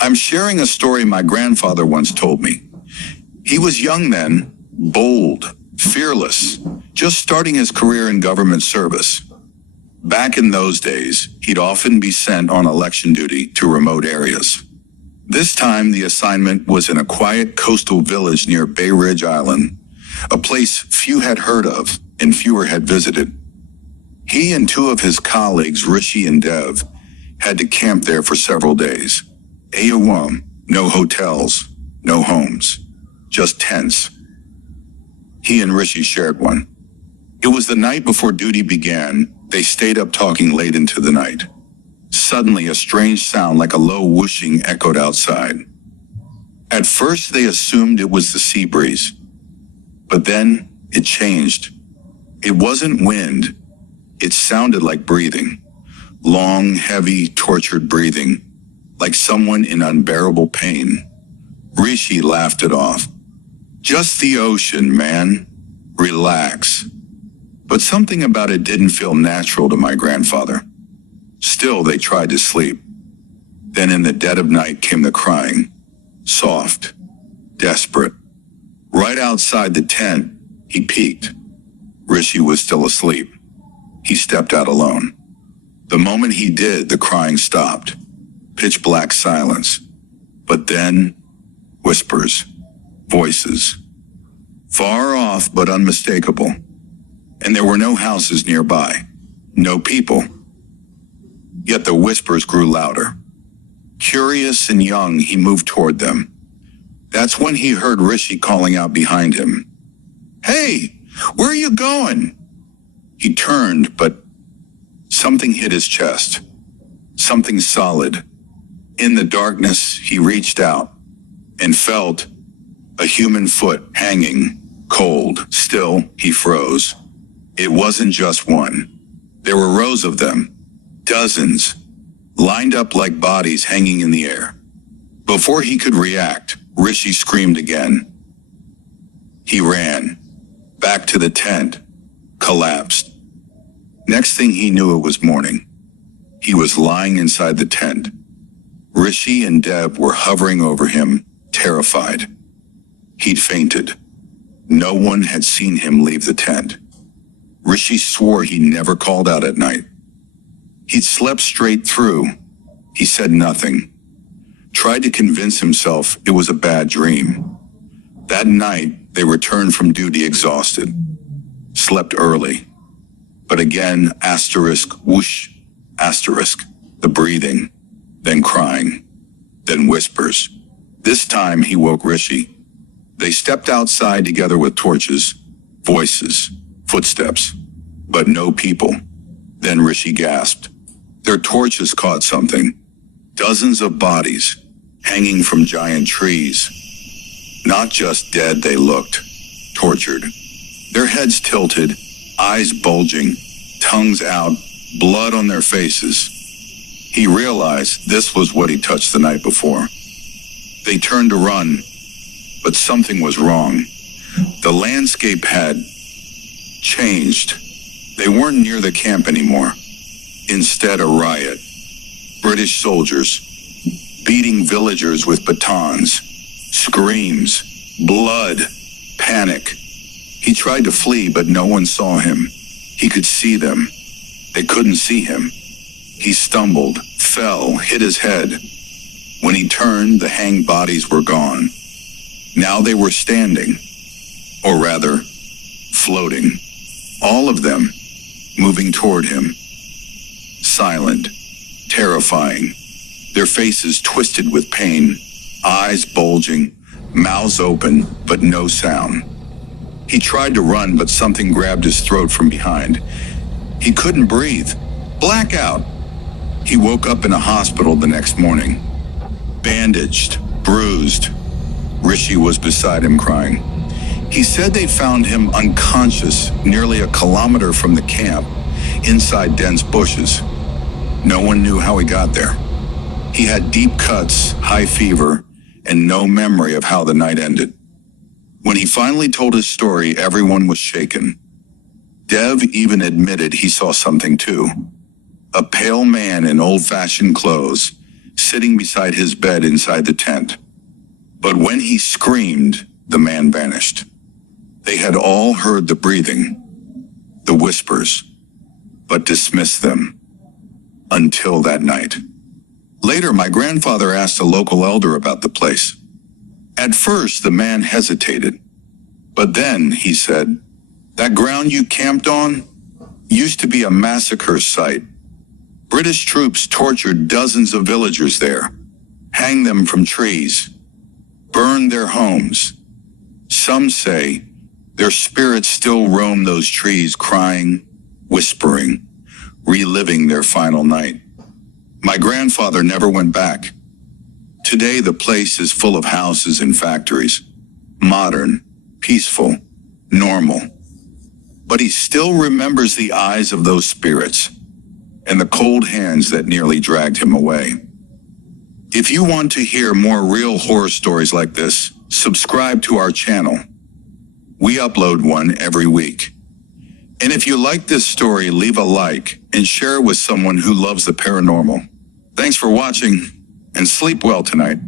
I'm sharing a story my grandfather once told me. He was young then, bold, fearless, just starting his career in government service. Back in those days, he'd often be sent on election duty to remote areas. This time, the assignment was in a quiet coastal village near Bay Ridge Island, a place few had heard of and fewer had visited. He and two of his colleagues, Rishi and Dev, had to camp there for several days. No hotels, no homes, just tents. He and Rishi shared one. It was the night before duty began. They stayed up talking late into the night. Suddenly, a strange sound like a low whooshing echoed outside. At first, they assumed it was the sea breeze. But then, it changed. It wasn't wind. It sounded like breathing. Long, heavy, tortured breathing. Like someone in unbearable pain. Rishi laughed it off. Just the ocean, man. Relax. But something about it didn't feel natural to my grandfather. Still, they tried to sleep. Then in the dead of night came the crying. Soft. Desperate. Right outside the tent, he peeked. Rishi was still asleep. He stepped out alone. The moment he did, the crying stopped. Pitch black silence. But then, whispers. Voices. Far off but unmistakable. And there were no houses nearby. No people. Yet the whispers grew louder. Curious and young, he moved toward them. That's when he heard Rishi calling out behind him. Hey, where are you going? He turned, but something hit his chest. Something solid. In the darkness, he reached out and felt a human foot hanging, cold. Still, he froze. It wasn't just one. There were rows of them, dozens, lined up like bodies hanging in the air. Before he could react, Rishi screamed again. He ran, back to the tent, collapsed. Next thing he knew, it was morning. He was lying inside the tent. Rishi and Deb were hovering over him, terrified. He'd fainted. No one had seen him leave the tent. Rishi swore he never called out at night. He'd slept straight through. He said nothing. Tried to convince himself it was a bad dream. That night, they returned from duty exhausted. Slept early. But again, asterisk, whoosh, asterisk, the breathing, then crying, then whispers. This time he woke Rishi. They stepped outside together with torches, voices, footsteps, but no people. Then Rishi gasped. Their torches caught something. Dozens of bodies, hanging from giant trees. Not just dead, they looked. Tortured. Their heads tilted, eyes bulging, tongues out, blood on their faces. He realized this was what he touched the night before. They turned to run, but something was wrong. The landscape had changed. They weren't near the camp anymore. Instead, a riot. British soldiers, beating villagers with batons, screams, blood, panic. He tried to flee, but no one saw him. He could see them. They couldn't see him. He stumbled, fell, hit his head. When he turned, the hanged bodies were gone. Now they were standing, or rather, floating. All of them, moving toward him. Silent, terrifying, their faces twisted with pain, eyes bulging, mouths open, but no sound. He tried to run, but something grabbed his throat from behind. He couldn't breathe. Blackout. He woke up in a hospital the next morning. Bandaged, bruised. Rishi was beside him crying. He said they found him unconscious nearly a kilometer from the camp, inside dense bushes. No one knew how he got there. He had deep cuts, high fever, and no memory of how the night ended. When he finally told his story, everyone was shaken. Dev even admitted he saw something too. A pale man in old-fashioned clothes, sitting beside his bed inside the tent. But when he screamed, the man vanished. They had all heard the breathing, the whispers, but dismissed them until that night. Later, my grandfather asked a local elder about the place. At first, the man hesitated, but then he said, "That ground you camped on used to be a massacre site. British troops tortured dozens of villagers there, hanged them from trees, burned their homes. Some say their spirits still roam those trees, crying, whispering, reliving their final night." My grandfather never went back. Today, the place is full of houses and factories, modern, peaceful, normal. But he still remembers the eyes of those spirits and the cold hands that nearly dragged him away. If you want to hear more real horror stories like this, subscribe to our channel. We upload one every week. And if you like this story, leave a like and share it with someone who loves the paranormal. Thanks for watching, and sleep well tonight.